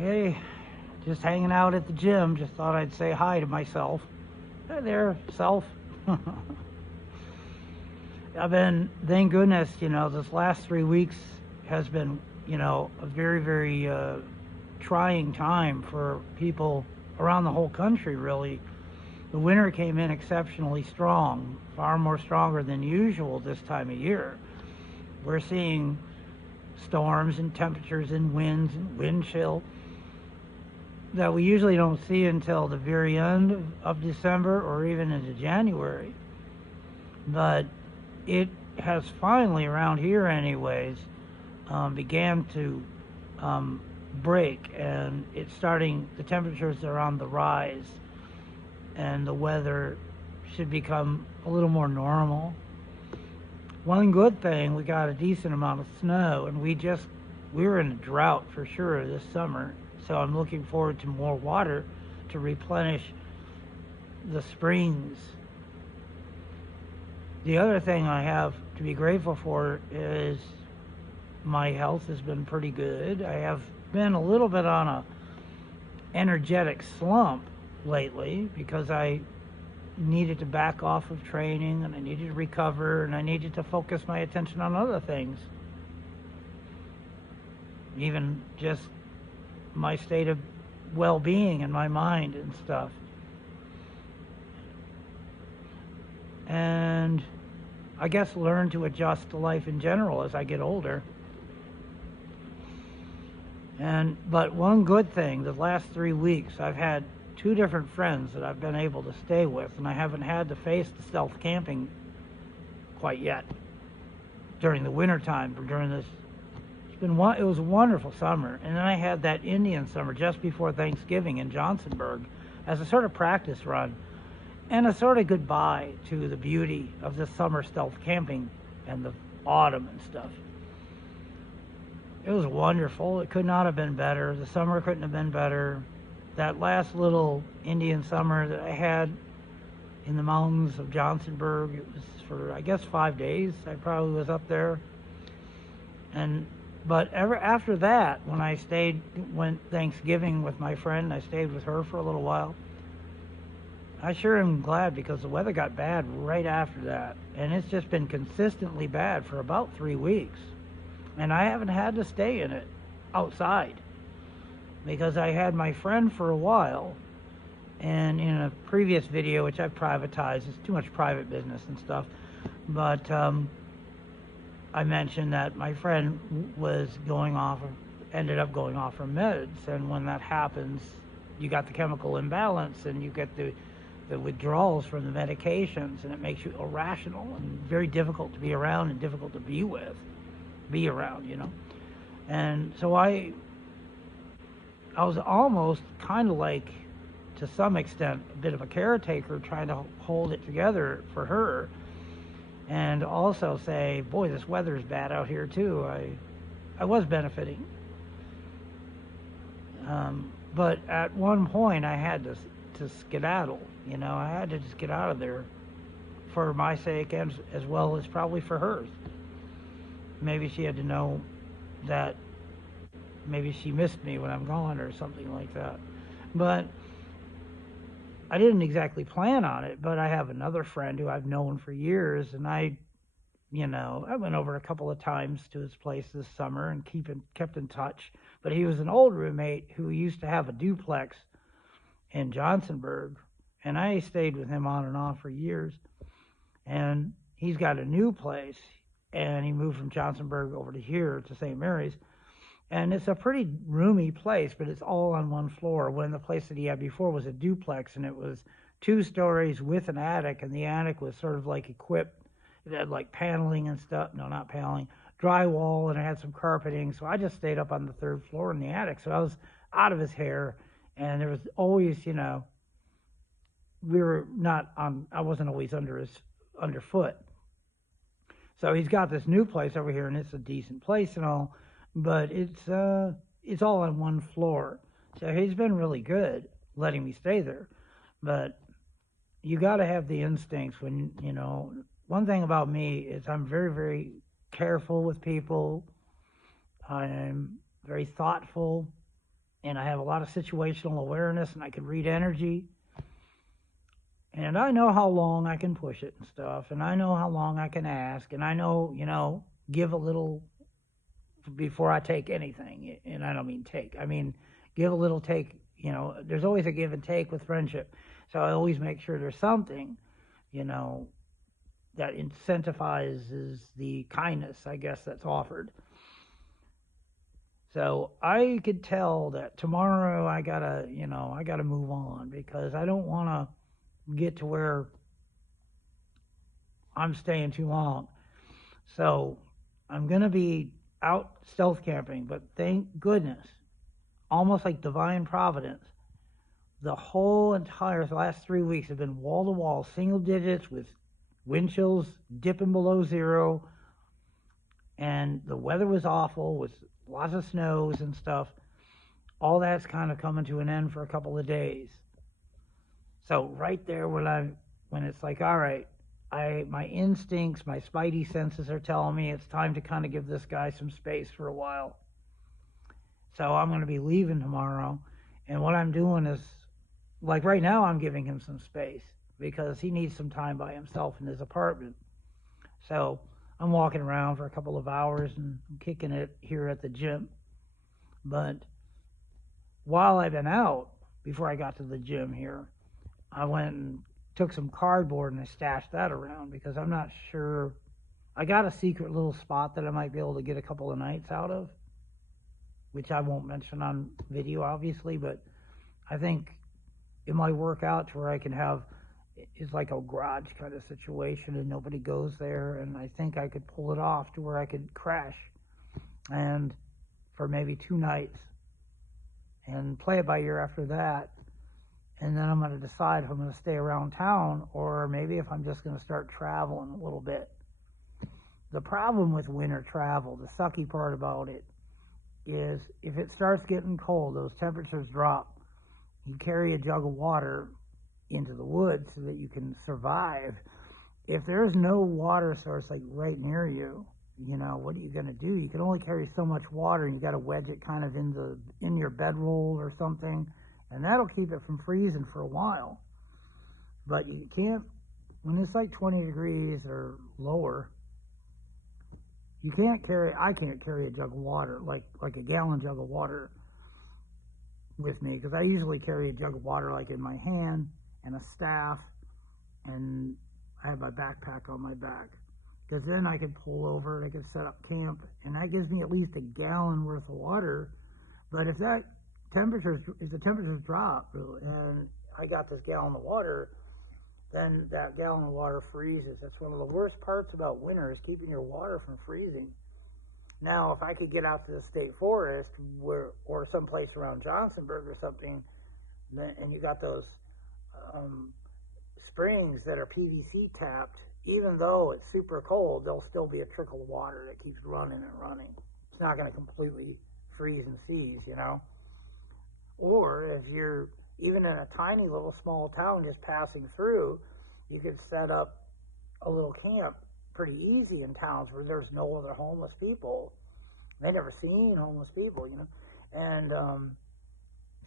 Hey, just hanging out at the gym. Just thought I'd say hi to myself. Hi there, self. I've been, thank goodness, this last 3 weeks has been, a very, very trying time for people around the whole country, really. The winter came in exceptionally strong, far more stronger than usual this time of year. We're seeing storms and temperatures and winds and wind chill that we usually don't see until the very end of December or even into January. But it has finally, around here anyways, began to break, and the temperatures are on the rise, and the weather should become a little more normal. One good thing, we got a decent amount of snow, and we were in a drought for sure this summer, so I'm looking forward to more water to replenish the springs. The other thing I have to be grateful for is my health has been pretty good. I have been a little bit on a energetic slump lately because I needed to back off of training, and I needed to recover, and I needed to focus my attention on other things. Even just my state of well-being in my mind and stuff. And I guess learn to adjust to life in general as I get older. But one good thing, the last 3 weeks, I've had 2 different friends that I've been able to stay with, and I haven't had to face the stealth camping quite yet during the winter time or during this. It was a wonderful summer, and then I had that Indian summer just before Thanksgiving in Johnsonburg as a sort of practice run and a sort of goodbye to the beauty of the summer stealth camping and the autumn and stuff. It was wonderful. It could not have been better. The summer couldn't have been better. That last little Indian summer that I had in the mountains of Johnsonburg, it was for, I guess, 5 days. I probably was up there. But after that, went Thanksgiving with my friend, I stayed with her for a little while. I sure am glad, because the weather got bad right after that. And it's just been consistently bad for about 3 weeks. And I haven't had to stay in it outside, because I had my friend for a while. And in a previous video, which I've privatized, it's too much private business and stuff, but I mentioned that my friend ended up going off her meds, and when that happens, you got the chemical imbalance, and you get the withdrawals from the medications, and it makes you irrational and very difficult to be around and difficult to be around. And so I was almost kind of like, to some extent, a bit of a caretaker, trying to hold it together for her, and also say, boy, this weather is bad out here too. I was benefiting. But at one point I had to skedaddle. I had to just get out of there for my sake, and as well as probably for hers. Maybe she had to know that maybe she missed me when I'm gone or something like that. But I didn't exactly plan on it, but I have another friend who I've known for years, and I went over a couple of times to his place this summer and kept in touch. But he was an old roommate who used to have a duplex in Johnsonburg, and I stayed with him on and off for years. And he's got a new place, and he moved from Johnsonburg over to here to St. Mary's. And it's a pretty roomy place, but it's all on one floor. When the place that he had before was a duplex, and it was 2 stories with an attic, and the attic was sort of like equipped. It had like paneling and stuff. No, not paneling, drywall, and it had some carpeting. So I just stayed up on the 3rd floor in the attic. So I was out of his hair, and there was always, I wasn't always underfoot. So he's got this new place over here, and it's a decent place and all, but it's all on one floor. So he's been really good letting me stay there. But you got to have the instincts when, one thing about me is I'm very, very careful with people. I'm very thoughtful. and I have a lot of situational awareness, and I can read energy, and I know how long I can push it and stuff, and I know how long I can ask, and I know, give a little before I take anything. And I don't mean take, I mean give a little, take, there's always a give and take with friendship. So I always make sure there's something, you know, that incentivizes the kindness, I guess, that's offered. So I could tell that tomorrow I gotta move on, because I don't want to get to where I'm staying too long. So I'm gonna be out stealth camping, but thank goodness, almost like divine providence, the whole entire last 3 weeks have been wall to wall, single digits, with wind chills dipping below zero, and the weather was awful with lots of snows and stuff. All that's kind of coming to an end for a couple of days. So right there, when it's like, all right, my instincts, my spidey senses are telling me it's time to kind of give this guy some space for a while. So I'm going to be leaving tomorrow, and what I'm doing is, like right now, I'm giving him some space because he needs some time by himself in his apartment. So I'm walking around for a couple of hours and kicking it here at the gym. But while I've been out, before I got to the gym here, I went and took some cardboard and I stashed that around, because I'm not sure. I got a secret little spot that I might be able to get a couple of nights out of, which I won't mention on video, obviously, but I think it might work out to where I can have, it's like a garage kind of situation and nobody goes there, and I think I could pull it off to where I could crash and for maybe 2 nights and play it by ear after that. And then I'm going to decide if I'm going to stay around town or maybe if I'm just going to start traveling a little bit. The problem with winter travel, the sucky part about it, is if it starts getting cold, those temperatures drop, you carry a jug of water into the woods so that you can survive. If there's no water source like right near you, what are you going to do? You can only carry so much water, and you got to wedge it kind of in your bedroll or something, and that'll keep it from freezing for a while. But you can't, when it's like 20 degrees or lower, I can't carry a jug of water, like a gallon jug of water with me, because I usually carry a jug of water like in my hand and a staff, and I have my backpack on my back, because then I can pull over and I can set up camp, and that gives me at least a gallon worth of water. But if the temperatures drop and I got this gallon of water, then that gallon of water freezes. That's one of the worst parts about winter, is keeping your water from freezing. Now, if I could get out to the state forest or someplace around Johnsonburg or something, and you got those springs that are PVC tapped, even though it's super cold, there'll still be a trickle of water that keeps running and running. It's not going to completely freeze and seize, Or if you're even in a tiny little small town just passing through, you could set up a little camp pretty easy in towns where there's no other homeless people. They never seen homeless people, And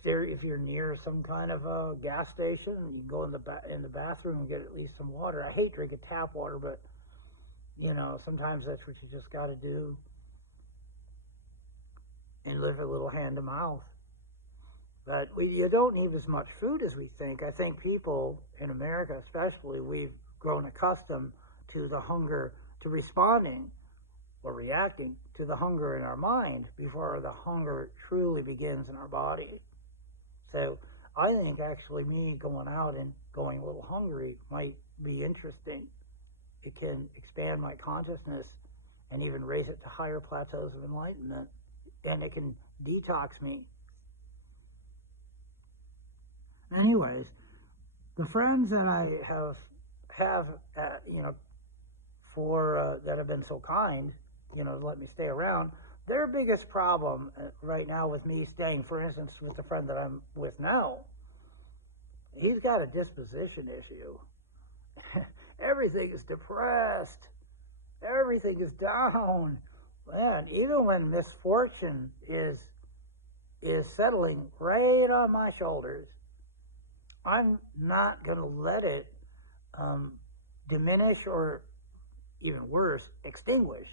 if you're near some kind of a gas station, you can go in the bathroom and get at least some water. I hate drinking tap water, but sometimes that's what you just got to do, and live a little hand to mouth. But you don't need as much food as we think. I think people in America, especially, we've grown accustomed to the hunger, to responding or reacting to the hunger in our mind before the hunger truly begins in our body. So I think actually me going out and going a little hungry might be interesting. It can expand my consciousness and even raise it to higher plateaus of enlightenment, and it can detox me. Anyways, the friends that I have that have been so kind, to let me stay around, their biggest problem right now with me staying, for instance, with the friend that I'm with now, he's got a disposition issue. Everything is depressed. Everything is down. Man, even when misfortune is is settling right on my shoulders, I'm not going to let it um, diminish or, even worse, extinguish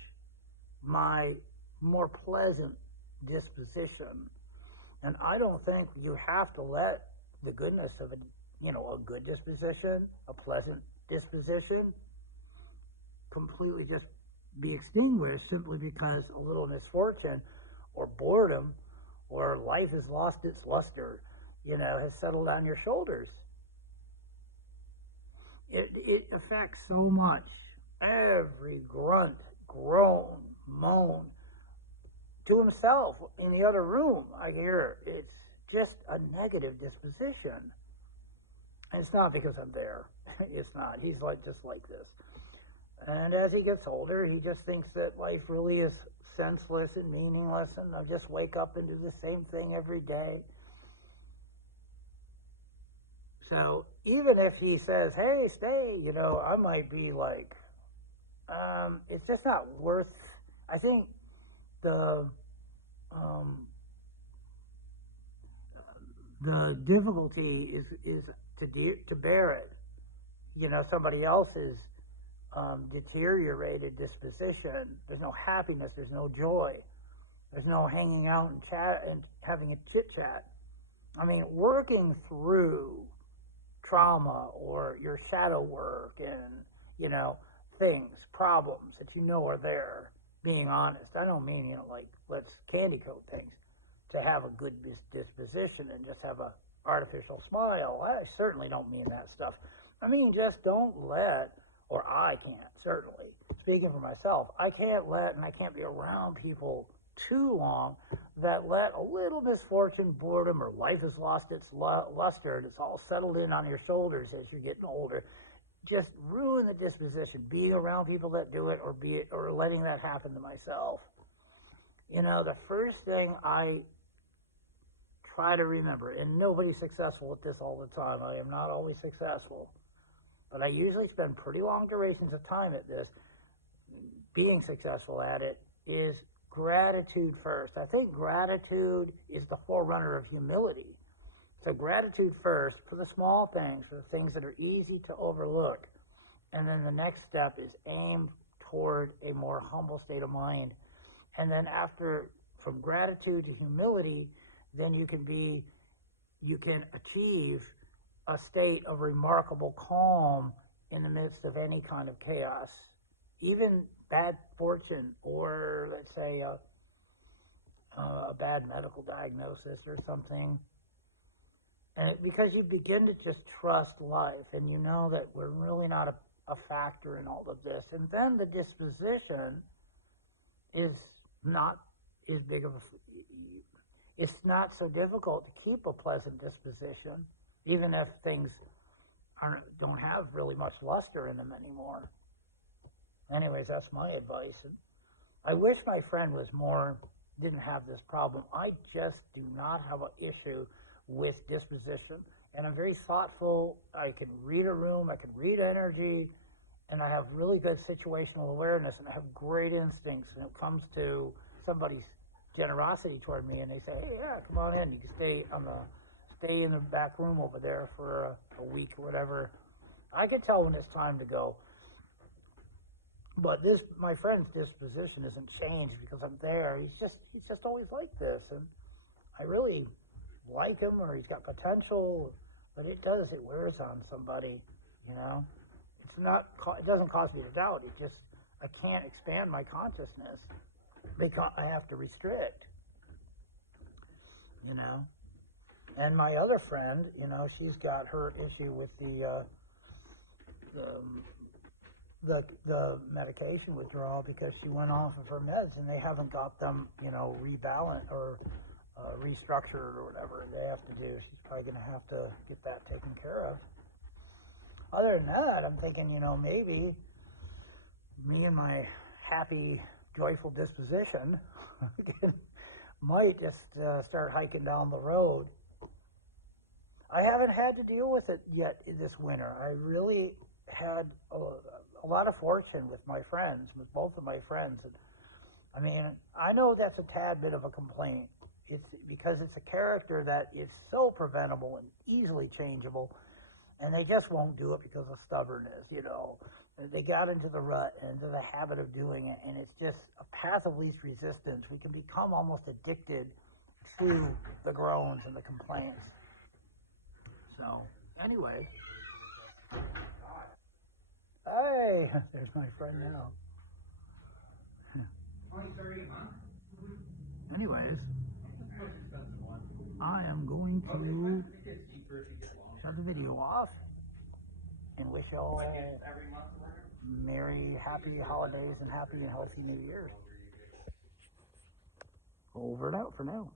my more pleasant disposition. And I don't think you have to let the goodness of a good disposition, a pleasant disposition, completely just be extinguished simply because a little misfortune or boredom or life has lost its luster, has settled on your shoulders. It affects so much. Every grunt, groan, moan to himself in the other room, I hear it's just a negative disposition. And it's not because I'm there. It's not. He's just like this. And as he gets older, he just thinks that life really is senseless and meaningless, and I'll just wake up and do the same thing every day. So even if he says, hey, stay, I might be like, it's just not worth. I think the difficulty is to bear it. Somebody else's deteriorated disposition. There's no happiness. There's no joy. There's no hanging out and chat and having a chit chat. I mean, working through trauma or your shadow work and things, problems that are there. Being honest. I don't mean let's candy coat things to have a good disposition and just have a artificial smile. I certainly don't mean that stuff. I mean, just don't let, or I can't, certainly, speaking for myself, I can't let and I can't be around people too long that let a little misfortune, boredom, or life has lost its luster and it's all settled in on your shoulders as you're getting older, just ruin the disposition, being around people that do it or letting that happen to myself. The first thing I try to remember, and nobody's successful at this all the time. I am not always successful. But I usually spend pretty long durations of time at this, being successful at it, is gratitude first. I think gratitude is the forerunner of humility. So gratitude first for the small things, for the things that are easy to overlook. And then the next step is aimed toward a more humble state of mind. And then from gratitude to humility, then you can achieve a state of remarkable calm in the midst of any kind of chaos. Even bad fortune, or let's say a bad medical diagnosis or something. And because you begin to just trust life, and you know that we're really not a factor in all of this. And then the disposition is not as big of it's not so difficult to keep a pleasant disposition, even if things don't have really much luster in them anymore. Anyways, that's my advice. And I wish my friend didn't have this problem. I just do not have an issue with disposition. And I'm very thoughtful. I can read a room, I can read energy, and I have really good situational awareness, and I have great instincts when it comes to somebody's generosity toward me, and they say, hey, yeah, come on in. You can stay in the back room over there for a week or whatever. I can tell when it's time to go. But my friend's disposition isn't changed because I'm there. He's just always like this, and I really like him, or he's got potential, but it wears on somebody, it doesn't cause me to doubt. I can't expand my consciousness because I have to restrict, And my other friend, she's got her issue with the medication withdrawal because she went off of her meds and they haven't got them, rebalanced or restructured or whatever they have to do. She's probably going to have to get that taken care of. Other than that, I'm thinking, maybe me and my happy, joyful disposition might just start hiking down the road. I haven't had to deal with it yet this winter. I really had a lot of fortune with my friends, with both of my friends. And, I mean, I know that's a tad bit of a complaint. it's because it's a character that is so preventable and easily changeable, and they just won't do it because of stubbornness, you know. They got into the rut and into the habit of doing it, and it's just a path of least resistance. We can become almost addicted to the groans and the complaints. So, anyway. Hey, there's my friend now. Anyways, I am going to shut the video off and wish y'all merry, happy holidays and happy and healthy New Year's. Over and out for now.